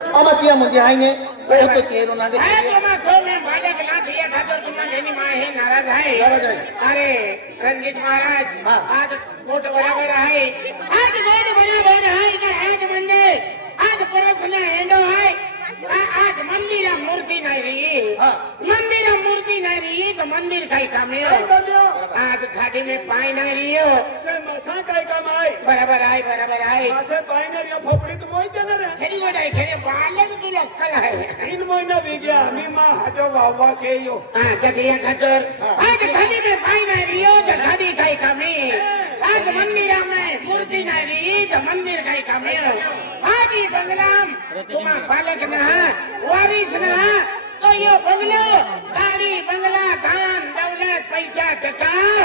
આમાં ત્યાં મુંજે હાઈને એ તો ચહેરો ના દે એ તો માં કોને ભાગે ના થિયા ઠાકોર કુમાર જેની આજ પરસ ના હેંડો હાય. આજ મંદિર આ મૂર્તિ ના રહી મંદિર આ મૂર્તિ ના રહી તો મંદિર કઈ કામે. આજ ખાધી મેં પાય ના રહ્યો માસા કઈ કામ આય. બરાબર આય બરાબર આય. માસે પાય ના રહ્યો ફોપડી તો મોઈ જને રે ખેરી વડાય ખેરે બાલે તો કિલે ચલા હે તીન મહિના વી ગયા મી માં હાજો વાવવા કેયો. હા ચકરિયા ખાતર આજ ખાધી મેં પાય ના રહ્યો તો ખાધી કઈ કામે. આજ મંદિર આમે મૂર્તિ ના રહી તો મંદિર કઈ કામે. વાજી બંગલામ. તુમા પાલક ના વારીસ ના તો યો બંગલો? ગાડી બંગલા ધાન દવલત પૈસા ટકા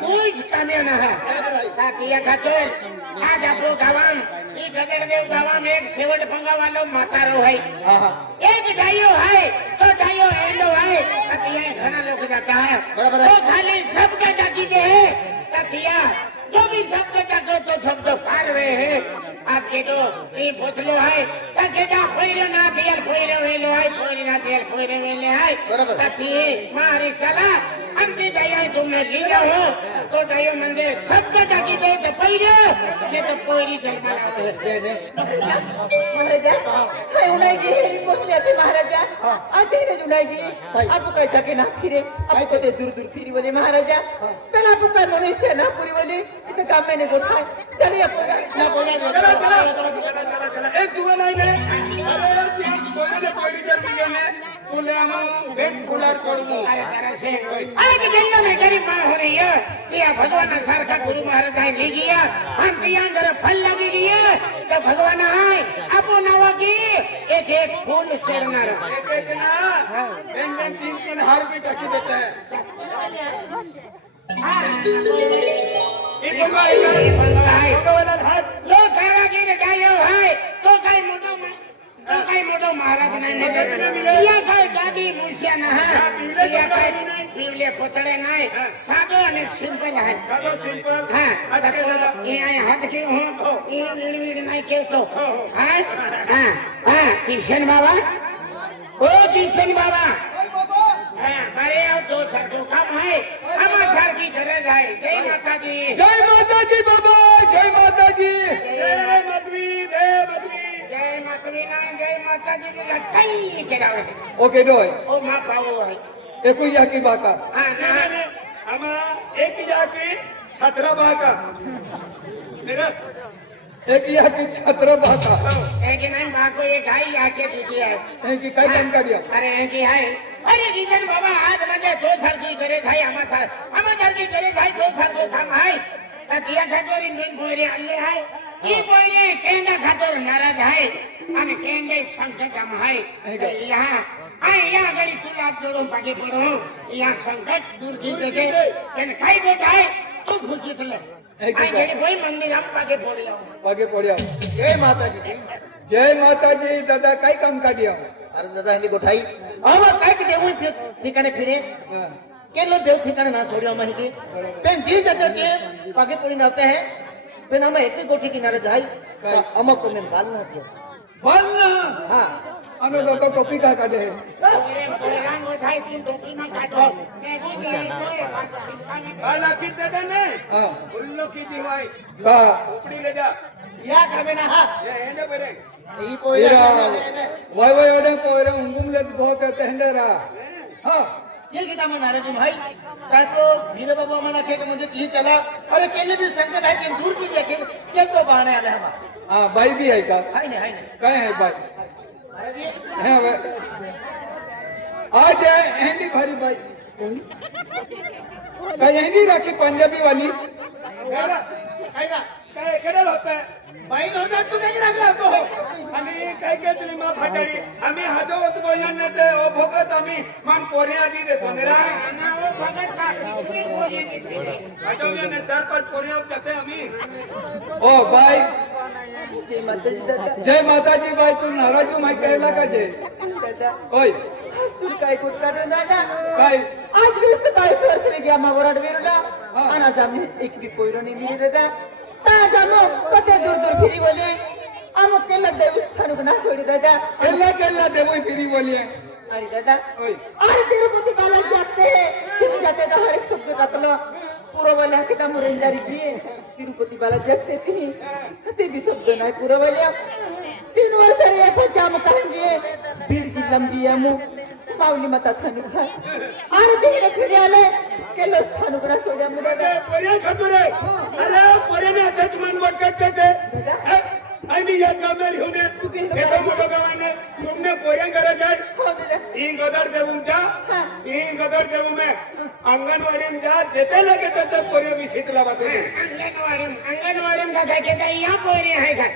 કોઈ જ કામે ના કાકિયા ખાતર આજ આપણો ગાવામ ઈ જગરદેવ ગાવામ એક સેવડ ફંગાવાલો માતારો હોય. એક ડાયો હોય તો ડાયો એનો હોય. કાકિયા ઘણા લોકો જાતા. હે તો ખાલી સબકા ડાકી દે. કાકિયા शब्द डाकी दे है तकिया जो भी शब्द डाको तो शब्द पार रहे हैं आपके तो ये पूछ लो है तकेटा कोई ना दियर कोई वेलो है कोई ना दियर कोई वेले है बराबर। तकी मारी चला लिया हो तो डाइयो मंदिर शब्द डाकी दे तो तो कोई जन्मा है દે દે महाराजा काय उन्हायची हे बसली असते महाराजा आता हे उन्हायची आपू काय जाके ना फिरे आपू कधी दूर दूर फिरी बोले महाराजा पेला आपू काय ती भगवान सारखा गुरु महाराज आहे ले गया हम पिया जर फल लगी लिए तो भगवान आहे अपो नवा की एक एक फूल शेरणार एक एक ना बेन तीन तीन हार भी टाकी देते हैं भगवान हाथ लो सारा की निकालो है तो कई मुंडो કઈ મોટો મહારાજ નહીં પીલા ખાય દાદી મુસિયા ના હા. પીલા ખાય પીવલે કોતડે નાય સાદો અને કિશન બાબા ઓ કિશન બાબા જય. માતાજી. જય માતાજી બાબા જય માતાજી. જય માતાજી ના જય માતાજી ને લટાઈ કેરાવે ઓકે ડોય ઓ માં પાવો હોય એકુ યાકી બાકા હા ના हम एक जाके सत्रह बाका देखा એક યાકી છત્ર બાકા એ કે નહીં માં को ये गाय आके दीदी है એ કી કઈ કામ કર્યા अरे है की है अरे किशन बाबा आज म्हणजे दो साल की करे थाई आमा साल आमा साल की करे थाई दो साल को काम है तकिया खातोरी मेन पोरे आले है ઈ બોલીએ કેન્ડા ખાતર નારાજ હાય અને કેન્ડે સંકટમ હાય તો યા આ યા ગળી કિલા જોડો ભાગે પડો યા સંકટ દૂર થઈ જશે એને કઈ બેઠાય તું ખુશી થલે પગે પડ્યા જય માતાજી જય માતાજી દાદા કઈ કામ કાઢી આવો અરે દાદા એની ગોઠાઈ હવે કઈક દેવું ઠીકાને ફીરે કેટલો દેવ ઠીકાને ના છોડ્યો માહિતી પેન જી જતો કે પગે પડીને આવતા હે नव्हते है पेन हम एक गोठी किनारे जाई काय? अमक को में बाल ना दियो બાલ ના हां અમે તો તો ટોપી કા કાઢે पोरे पोरांग उठाई तू टोपी ना काटो मैं भी बाला की दादा ने હા उल्लो की दिवाई કા उपड़ी ले जा या कामे ना हा ये हेंडे बेरे ई पोयरा ઈરા વય વય ઓડે કોયરા ઊંઘુમ લે ધો કે તેંડરા હા ये गीता मना रहे भाई। ताको भीले बाबा मना के मुझे की चला। अरे केले भी संकट है कि दूर की देखे। ये तो बहाने आले हम। हाँ भाई भी है का है नहीं है नहीं। कहे है भाई? है? हाँ, हिंदी भारी भाई। कहीं नहीं रखी पंजाबी वाली? काय ना? काय कडल होता? है बाईल होता तू नाही लागला तो. आणि काय काय तुली मा फाटाडी? आम्ही हाजो होत बोलणार नाही ते ओ भोगत आम्ही. मान पोरी आधी देतो निरा का चार पाच पोरी होत जाते आम्ही. ओ दादा जय माताजी बाई तू नाराज माय का जे दादा ओय. तू काय कुठला रे दादा काय आज व्यस्त काय सरसरी गया मा वराड विरुडा हा. अनाज आम्ही एक बी पोयरो नाही मिली दादा ता जामो कते दूर दूर फिरी बोले अमुक केला देवस्थान ना सोडी दादा केल्ला केल्ला देवोय फिरी बोलिये अरे दादा ओय अरे तिरुपति बालाजी जाते तिथे जाते तर हर एक शब्द टाकलं पुरवल्या किता मुरंजारी जी तिरुपती बालाजी जाते ती ते बी शब्द नाही पुरवल्या तीन वर्ष रे एक जाम कहेंगे बीड जिल्हा बी अमु माऊली मतात स्थानिक आणि तिकडे फिरी आले केलो स्थानुकरा सोड्यामध्ये रे अरे पर्याने आताच मन वाटत ते आणि या कामाला घेऊन येतो मोठं गावाने तुमने पोऱ्या करायचं आहे ही गदर देऊन जा. ही. गदर देऊ मी अंगनवाड़ी जा जेते लगे ते पोरिया भी शीत लावा तुम्ही. अंगणवाडी अंगणवाडी का काय काय या पोरी आहे का?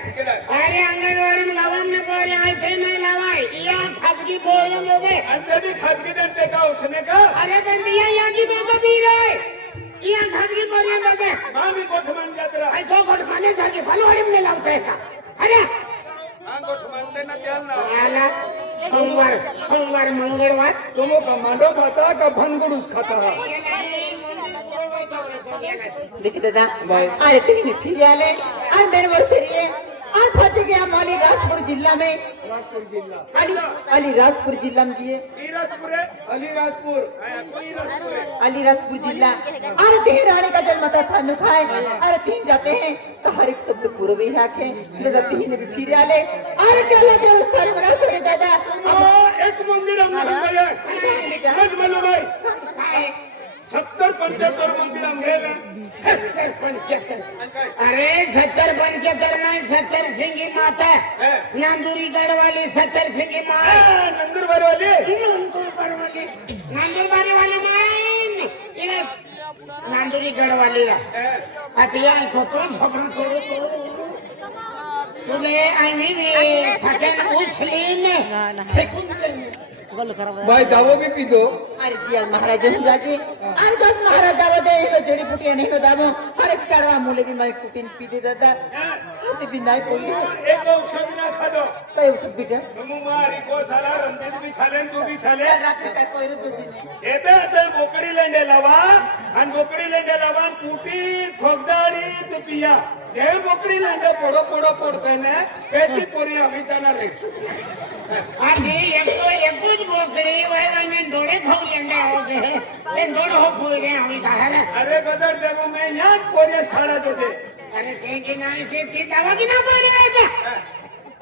अरे अंगणवाडी लावून ने पोरी आहे ते नाही लावाय. या खाजगी पोरी लोगे आणि ते बी खाजगी देते का उसने का? अरे पण या याची बेटा भी रे या खाजगी पोरी लोगे मामी गोठमान जात्रा. गोट खाने जाके फलवारी में लावते का? अरे सोमवार सोमवार मंगळवार तुम का मांडो खाता का भनगुडूस खाता देखिए दादा अरे तीन फिर आले और मेरे वर्ष रही और फंस गया मौली राजपुर जिला में। राजपुर जिल्हा अली अलीराजपुर जिला में दिए हा, तो अलीराजपुर जिला। अरे तीन रानी का जन्म था था खाए अरे तीन जाते हैं तो हर एक शब्द पूर्व ही। रखे दादा तीन भी फिर आले अरे क्या लगे उस सारे बड़ा सोरे दादा। अहो, एक मंदिर आमच्या आज म्हणू बाई सत्तर पंच्याहत्तर मंदिर आम गेले सत्तर पंच्याहत्तर. अरे सत्तर पंच्याहत्तर नाही सत्तर सिंगी माता. नांदुरी गडवाली सत्तर सिंगी माता. नंदुरबार वाले नांदुरबारवाली. नांदुरबारवाली नाही. नांदुरी गडवाली आता या होतो झोपडा करू तुले आणि फाट्यान उचली ने फेकून भाई दावो भी पीजो. अरे जिया महाराज जाजी. अरे दस महाराज दावा दे इनो जड़ी बुटिया नहीं नो दामो अरे कड़वा मूले भी मैं कुटिन पी दे दादा. ते भी नहीं कोई एक औषध ना खादो. काय उस बिटा मग मारी को साला रणजित बी झाले तू बी झाले राखे काय कोई रे तुझी येते आता बोकडी लेंडे लावा. आणि बोकडी लेंडे लावा कुटी खोगदारी तू पिया जे बोकडी लेंडे पोडो पोडो पोडतोय ना त्याची पोरी आम्ही जाणार आहे. आधी एकतो होते ते डोळे हो फुलगे आम्ही बाहेर अरे गदर देव मी या पोरी शाळेत होते अरे ते की नाही ते ती दवा की ना पहिले राहायचा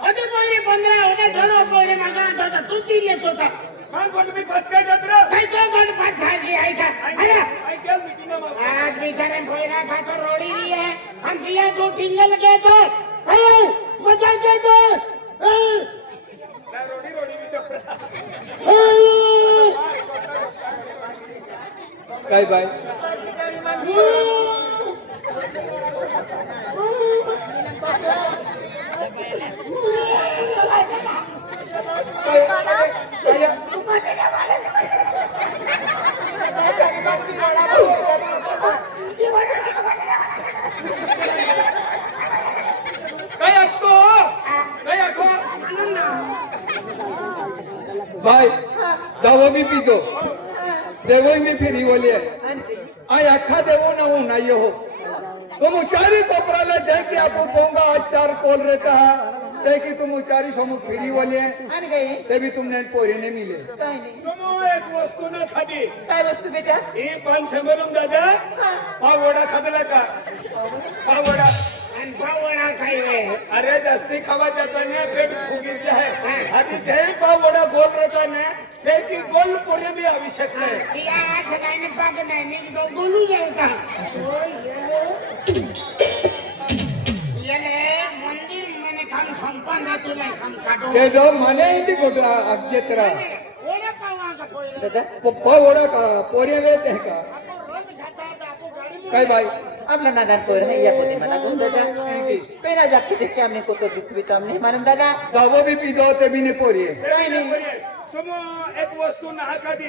होते पहिले पंधरा होते डोळे पहिले माझा अंत होता तू ती येत होता मग कोण मी कस काय जत्रा काही तो गण पाच आहे का अरे आई ऐकल मिटिंग मग आज बिचारे पोयरा खातो रोडी ली है। हम दिया तो टिंगल के तो हे मज़ा के तो हे, रोडी रोडी मी जत्रा Bye bye. Bye. Dá o homem. काय ऐकतो भाई दावो भी पीजो फिरी बोलिए आई अखा देवो ना वो ना ये हो तुम उचारी कपड़ा जय की आपको कहूँगा आज चार कोल रहता है जय की तुम उचारी समूह फिरी गई ते भी तुमने पोरी नहीं मिले तुम्ही एक वस्तू न खादी काय वस्तू बेटा ही पान शंभर दादा पाव वडा खादला का पाव वडा आणि पावडा काय रे अरे जास्ती खावा जाता पेट फुगीत आहे आणि ते पाव वडा गोल राहता ना ते गोल पोरी बी आवश्यक नाही तिला आठ नाही पाक नाही नीट तो बोलू जाऊ का येले मंदिर मने खाली संपन्न तुला खाम काढो ते जो मने इंटी कोट अक्षेत्र ओढे पावा का पोय दादा पप्पा ओढा का पोरी वेत है का? रोज खाता था आपको गाड़ी काय बाई आपला नादान पोर है या पोती मला कोण दादा पेना जाके देखे हमने को तो दुख भी तो हमने मालूम दादा। दावो भी पीजो ते भी नहीं पोरी है बी नाही. तुम एक वस्तू ना खादी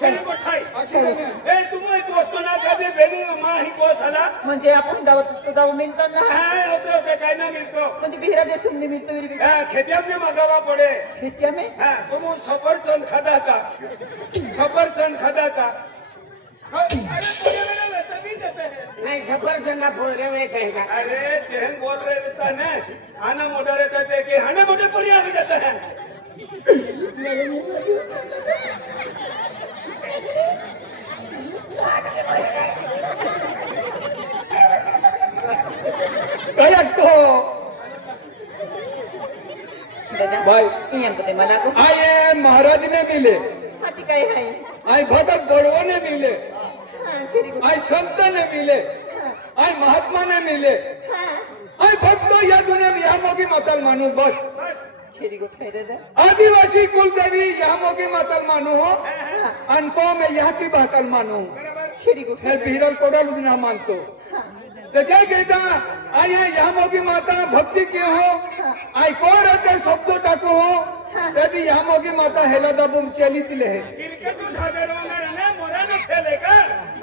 बेली को ठाई ए तुम एक वस्तू ना खादी बेली मा ही को साला म्हणजे आपण दावत तो दाव मिळतो ना? हाय होते होते काय ना मिळतो. म्हणजे बिहरा दे सुनने मिळतो बेटा हा, खेती आपने मागावा पडे खेतिया में हा तुम सफरचंद खादा का सफरचंद खादा का अरे पोरी तभी हैं नहीं सफरचंदा पोरे हुए कहेगा अरे जहन बोल रहे रहता है ना. आना मोटा रहता है कि आना मोटे पूरी आ जाता है भाई मला को महाराज ने मिले आय भगत बड़वो ने मिले हा आय संत ने मिले हा. आय महात्मा ने मिले हा. आय फक्त या दुनिया में यहाँ मोगी मातल मानू को खाय दादा आदिवासी कुलदेवी यहाँ मोगी मातल मानू हो। अनको में यहाँ की बातल मानू। फेरी को मैं बिहरल कोडल ना मानतो। तो क्या कहता आय यहाँ मोगी माता भक्ति क्यों हो। आय को रहते शब्द टाकू हो। कभी यहाँ मोगी माता हेला दबुम चली तिले है। क्रिकेट झाले रवणार ना मोरानं खेळले का।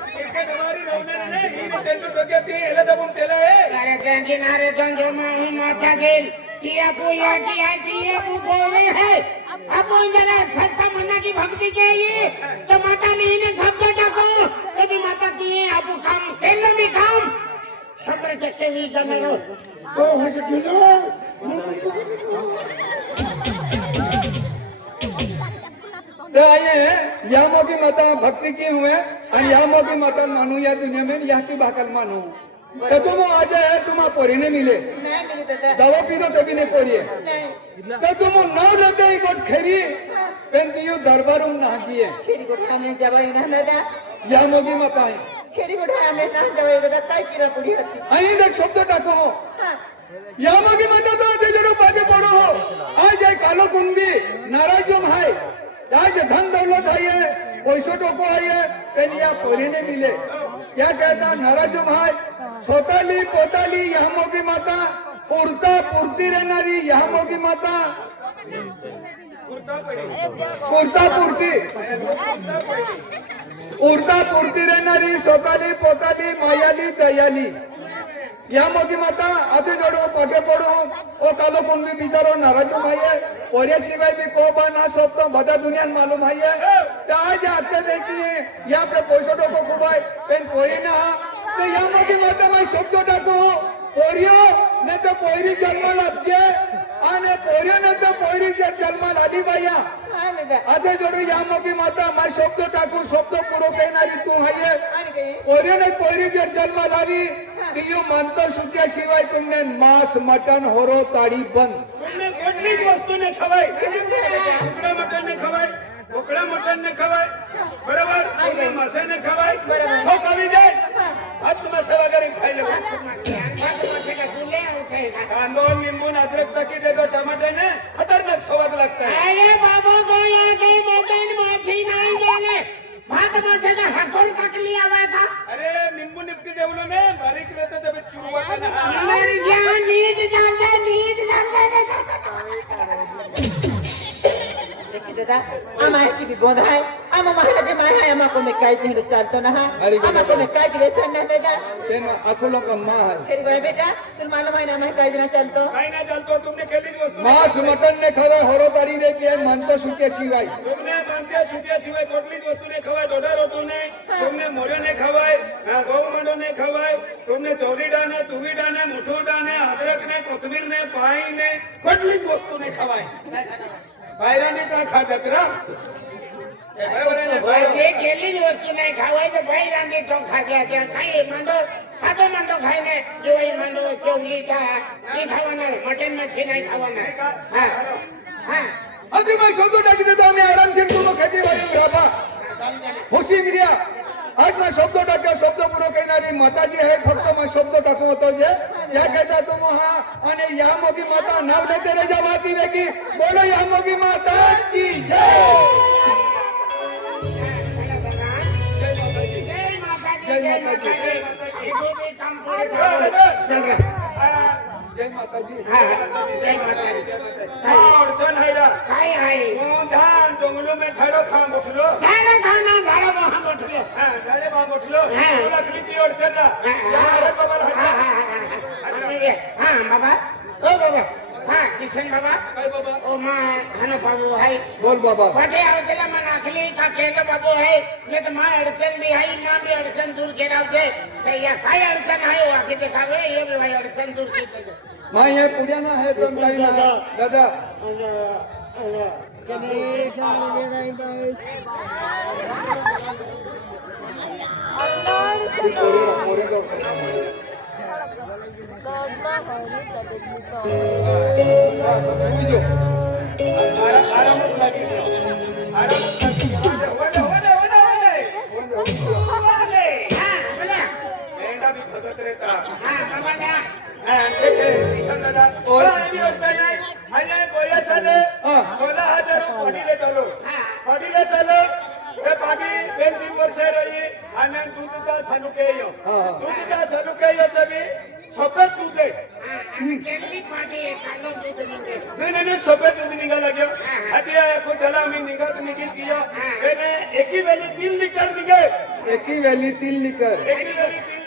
क्रिकेट हमारी रवणार ना ही चेंडू डोक्यात ती ह्याला दाबून त्याला आहे अरे त्यांची नारे चंद्र हूँ माथा गेल किया पूजा किया किया वो बोल है अपन जरा सत्ता मन्ना की भक्ति के ये तो माता ने इन्हें शब्द टाको कभी माता दिए आप काम खेलने में काम सब्र चक्के हुई जमरो। तो हंस गिलो तो हैं यहाँ मोगी माता भक्ति की हुए और यहाँ मोगी माता मानू या दुनिया में, यहाँ की भाकल मानू। तो तुम आ जाए तुम पोरी ने मिले नाही मिली दादा दवा पी दो तभी नहीं पोरिए नाही तो तुम नौ लेते ही गोट खेरी पेन पियो दरबार ना किए फेरी को थांबले जावाई ना दादा यहाँ मोगी माता है फेरी को थांबले ना जावाई दादा काय किरा पुढी होती અહીં देख शब्द टाको हो हा यहाँ मोगी माता तो ऐसे जरूर बाजे पड़ो हो आज जाए कालो कुंभी नाराज जो है आज धन दौलत आई है पैसो टोको आई है पेन या पोरी ने मिले या याकरता नाराजू महाराज स्वतःली पोताली यहामोगी माता पुरता पुरती राहणारी यहामोगी माता. उरता पुरती. उरता पुरती राहणारी स्वतःली पोताली मायाली दयाली. या मोगी माता आते जोडो पगे पडो ओ कालो कोण बी बिचारो नाराजू भाई है पोरिया शिवाय भी को बा ना सोप तो बदा दुनिया मालूम भाई है तो आज आते देखिए यहाँ पे पैसो टोको खुबाय पेन पोरी ना हा तो या मोगी પોરીઓ ને તો પોયરી જન્મ લાગશે અને પોરીઓ ને તો પોયરી જન્મ લાગી ગયા આજે જોડે યામકી માતા, મારી શબ્દો ટાકું શબ્દો પૂરો કહેનારી તું હૈયે. પોરીઓ ને પોયરી જે જન્મ લાવી બીજું માનતો સુટ્યા સિવાય તમને માંસ, મટન, હોરો, તાળી બંધ તમને કેટલી વસ્તુ ને ખવાય? ટુકડા મટન ને ખવાય? ટુકડા મટન ને ખવાય? બરાબર? તમને માસે ને ખવાય? બરાબર अद्रक टाकी देतो टमाटे ने खतरनाक स्वाद लागतंय अरे बाबा गोया के मटन माथी नाही झाले भात माशाला हातोड टाकली आवा था। अरे निंबू निपटी देवलो ने बारीक रहते तबे चुरवाते ना। मर जा नीट जाता नीट जाता देखी दादा आम्हा की भी बोध आहे आम्हा maha ama ko me kai ji ru chal to na ha ama ko me kai ji vesan na beta sen akulo ka ma hai teri bada beta tum mano mai na mai kai ji na chal to kai na chal to tumne kheli ji vastu mas matan ne khava horo dari re pe man to suke sivai tumne man te suke sivai kotli ji vastu ne khava doda rotu ne tumne moryo ne khavaય ગૌ મંડો ને ખવાય તમને ચોરીડા ને તુવીડા ને મુઠોડા ને અદરક ને કોથમીર ને પાઈ ને કેટલી વસ્તુ ને ખવાય બાયરા ને ત્યાં ખાધતરા ते केलीच वस्तू नाही खावायचं बाई रांगी तो खाल्ल्या त्या काही मांडव साधं मांडव खाय नाही. दिवाळी मांडव चोगली का ती खावणार मटन मच्छी नाही खावणार. हा. हा. अगदी मग शोधून टाकी देतो आम्ही आराम खेळतो मग खाती वायू राबा. होशीन घ्या आज ना शब्द टाका शब्द पूर्वक येणारी माताजी आहे फक्त मग शब्द टाकू होतो जे. या कहता तुम हा आणि या मोगी माता नाव देते रेजा माती वेगी बोलो या मोगी माता की जय. જય માતાજી. હા બાબા. ઓ બાબા. ಹಾ ಕಿಶನ್ ಬಾಬಾ ಬಾಬಾ ಓ ಮಾ ಹನು ಬಾಬು ಹೈ बोल बाबा। बाबू है? मी तर मा अडचण बी आहे ना मी अडचण दूर केला होते तर काय अडचण आहे वाकी ते सांगू भाई अडचण दूर केली पण काही ना दादा पोरे सोळा हजार पडीले चालू पडीले चालू हे. पागी एक तीन वर्ष रही आणि दुधचा सलुके यो दुधचा सलुके यो तभी सफेद दूध नहीं नहीं नहीं सफेद दूध निकाला गया अभी को चला मैं निकाल निकल किया मैंने एक ही वैली तीन लीटर निकल एक ही वैली तीन लीटर. एक ही वैली तीन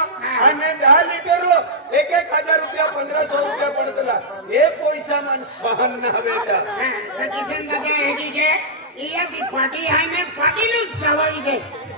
અને દહ લીટર એક એક હજાર રૂપિયા, પંદરસો રૂપિયા પડતલા. એ પૈસા મને સહન ના બેટા સતીશન દાદા એડી કે, એ ફાટી હાઈ મે ફાટીલું જ સ્વાભાવિક છે.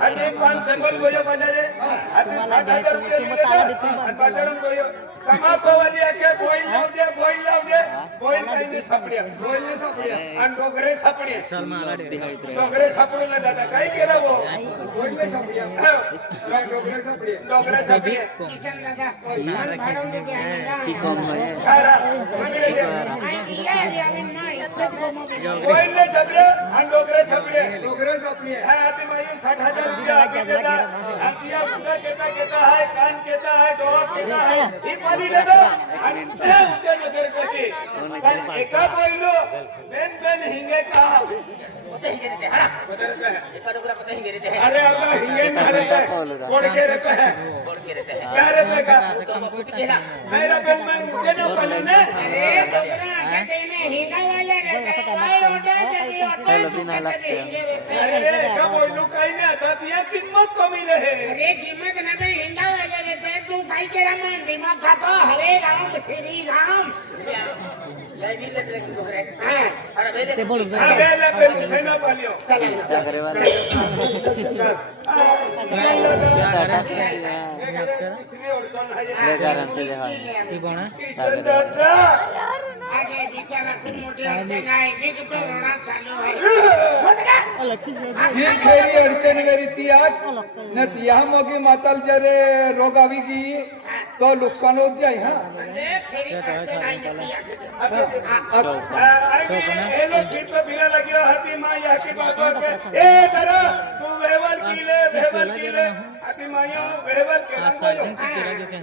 અને પાંચ સેમ્પલ બોલ્યો બજારે. આજે સાત હજાર રૂપિયા બજારમાં બોલ્યો તમામ પવાની કે બોઈલ લાવજે બોઈલ લાવજે. બોઈલ લઈને સાપડ્યા બોઈલ ને સાપડ્યા અને ડોગરે સાપડ્યા શર્મા આલાડ દેખાય ડોગરે સાપડો ના દાદા. કઈ કેરા બો બોઈલ ને સાપડ્યા ડોગરે સાપડ્યા ડોગરે સાપડ્યા કિશન દાદા. ના રાખે. છે કી કોમ હોય ખરા આઈ ગયા રે આવીને कोयले छापले आणि डोकरे छापले डोकरे छापले हाय आते माई 60000 रुपया आपे देता आतिया कुठे केता केता हाय कान केता हाय डोळा केता हाय ही पाणी देतो आणि उचे नज़र करते पण एका पहिलो बेन बेन हिंगे का। अरे अर्धा तो हिंगे ना रहता है। कोड़ के रहता है। क्या रहता है? का मेरा बेन मैं उचे ना पानी ने किंमत कमी रहे अरे किंमत ना तर हिंडा वाले रहते तू काय केला मग दिमाग खातो हरे राम श्री राम ते बोलून सेना पालियो चला करे वाला नमस्कार ये कारण ते हा ती कोण आहे ही। अडचण घरी ती आज न ह्या मगे माताला जर रोग आवी गी तो नुकसान होत जाई हा। ए लोग फिर तो फिरा लगे हती माँ या के बाबा के ए दरा तू वेवर कीले वेवर कीले हती माँ या वेवर के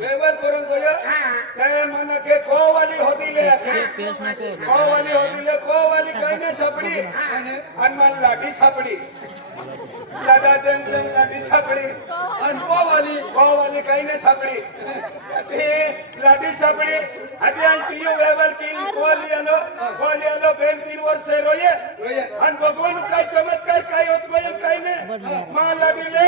वेवर करून गयो ते मना के कोवाली होती ले पेश ना को કોવાની હોતી ને કોવાની કઈને સાપડી હનુમાન લાઠી સાપડી દાદા જન જન લાઠી સાંભળી. અને કોવાની કોવાની કઈને સાંભળી. તે લાઠી સાંભળી. આજે આ પીયો વેવર કિન કોલિયાનો કોલિયાનો બેન તીન વર્ષે રોયે. અને ભગવાન કાઈ ચમત્કાર કઈ હોત કોઈ કાઈ ને માં લાગી લે.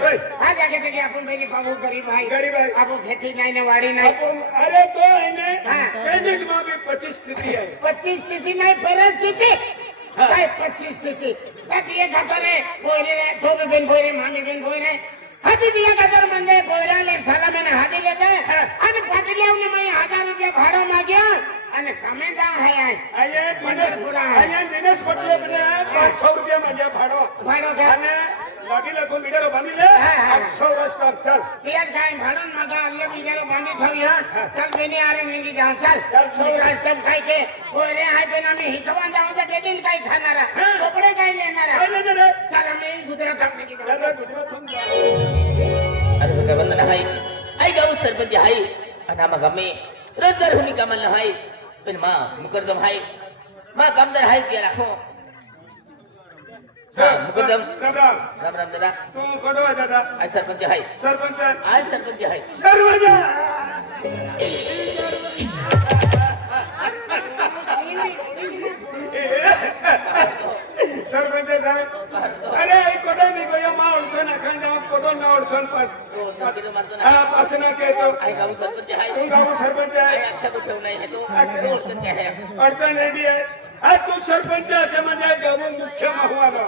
છે હા જાગે જાગે આપણ ભાઈ બાબુ ગરીબ ભાઈ. ગરીબ ભાઈ. આપો ખેતી નાઈ ને વાડી નાઈ. અરે તો એને કઈ દેશમાં બી 25 સ્થિતિ આવી. 25 અને પાટલિયાઓ ને મેં હજાર રૂપિયા ભાડો માંગ્યા. અહીંયા દિનેશ પટેલ ને પાંચસો રૂપિયા માંગ્યા ભાડો. ભાડો અને લાગીને કોમીડેરો બાંધી લે સૌરાષ્ટ્ર ચાલ ત્યાં કાઈ ભાડન માતા અલ્લે બીજેરો બાંધી થવી ચાલ બેની આરે મેંગી જાવ ચાલ સૌરાષ્ટ્ર કાઈ કે ઓરે હાય બેન અમે હિતવાન જાવ તો બેબી કાઈ ખાનારા કપડે કાઈ લેનારા ચાલ અમે ગુજરાત આપણે કી ચાલ ગુજરાત થમ અરે ભગવાન ના હાય આઈ ગાવ સરપંચ હાય અને આમાં ગમે રોજગાર ભૂમિકા માં હાય પણ માં મુકરદમ હાય માં કામદાર હાય કે રાખો मुकदम राम राम. दादा. तू कोण आहे दादा? आय सरपंच आहे. सरपंच आय सरपंच आहे. सर्वजण सरपंच साहेब. એ કોડો ની ગયો માં ઓળખો ના ખાઈ જાવ કોડો ના ઓળખો ને પાસ હા પાસ ના કે તો આઈ ગાવ સરપંચ હાય તું ગાવું સરપંચ આઈ હે આખા को ठेवलाय है तो ओळखत काय आहे અડચણ રેડી હે આ તું સરપંચ છે મને ગાવું મુખ્ય મહવાનો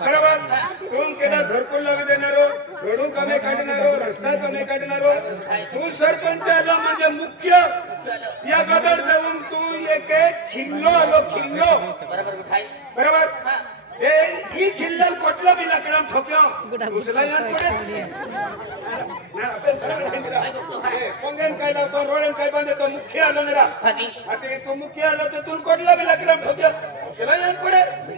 બરાબર તું કેના ઘરકુલ લાવી દેનારો રોડું કમે કાઢનારો રસ્તા કમે કાઢનારો તું સરપંચ આલો म्हणजे मुख्य या गदर देऊन तू एक खिल्लो आलो खिल्लो बरोबर उठाय बरोबर ए ई खिल्लल कोटला भी लकड़म ठोक्यो उसला याद पड़े ना पे धरा तो रोडन काय बांधे तो मुख्य आलो मेरा कोटला भी लकड़म ठोक्यो पड़े